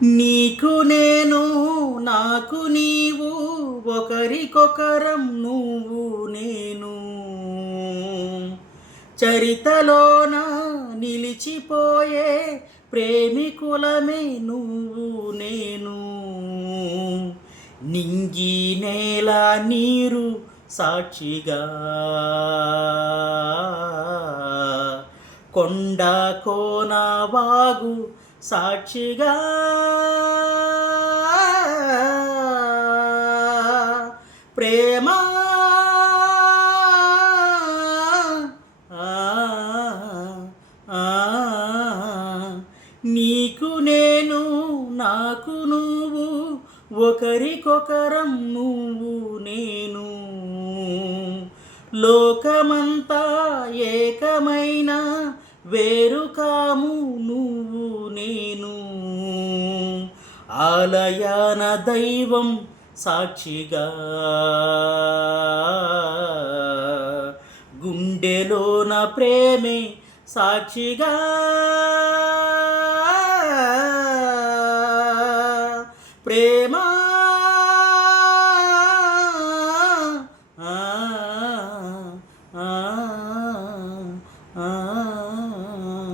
నీకు నేను నాకు నీవు ఒకరికొకరం నువ్వు నేను చరితలోన నిలిచిపోయే ప్రేమికులమే నువ్వు నేను నింగి నేల నీరు సాక్షిగా కొండ కోన వాగు సాక్షిగా ప్రేమ నీకు నేను నాకు నువ్వు ఒకరికొకరం నువ్వు నేను లోకమంతా ఏకమైన వేరు కాము నువ్వు నేను ఆలయాన దైవం సాక్షిగా గుండెలోన ప్రేమే సాక్షిగా